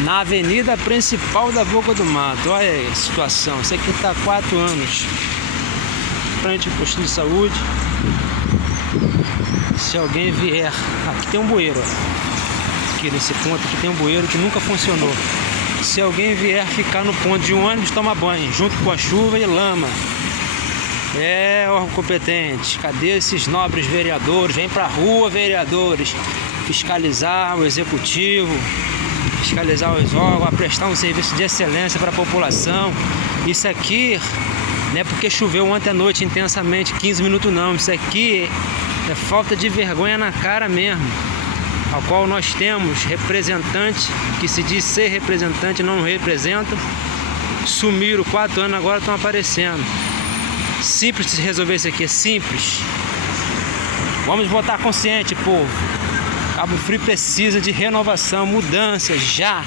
na avenida principal da Boca do Mato. Olha aí a situação. Isso aqui está há 4 anos. Frente ao posto de saúde. Se alguém vier, aqui tem um bueiro, ó. Aqui nesse ponto aqui tem um bueiro que nunca funcionou. Se alguém vier ficar no ponto de um ônibus, toma banho, junto com a chuva e lama. É, órgão competente, cadê esses nobres vereadores? Vem pra rua, vereadores, fiscalizar o executivo, fiscalizar os órgãos, prestar um serviço de excelência para a população. Isso aqui não é porque choveu ontem à noite intensamente, 15 minutos não. Isso aqui é falta de vergonha na cara mesmo, ao qual nós temos representantes que se diz ser representante, não representam. Sumiram 4 anos, agora estão aparecendo. Simples de resolver isso aqui, é simples. Vamos votar consciente, povo. Cabo Frio precisa de renovação, mudança já.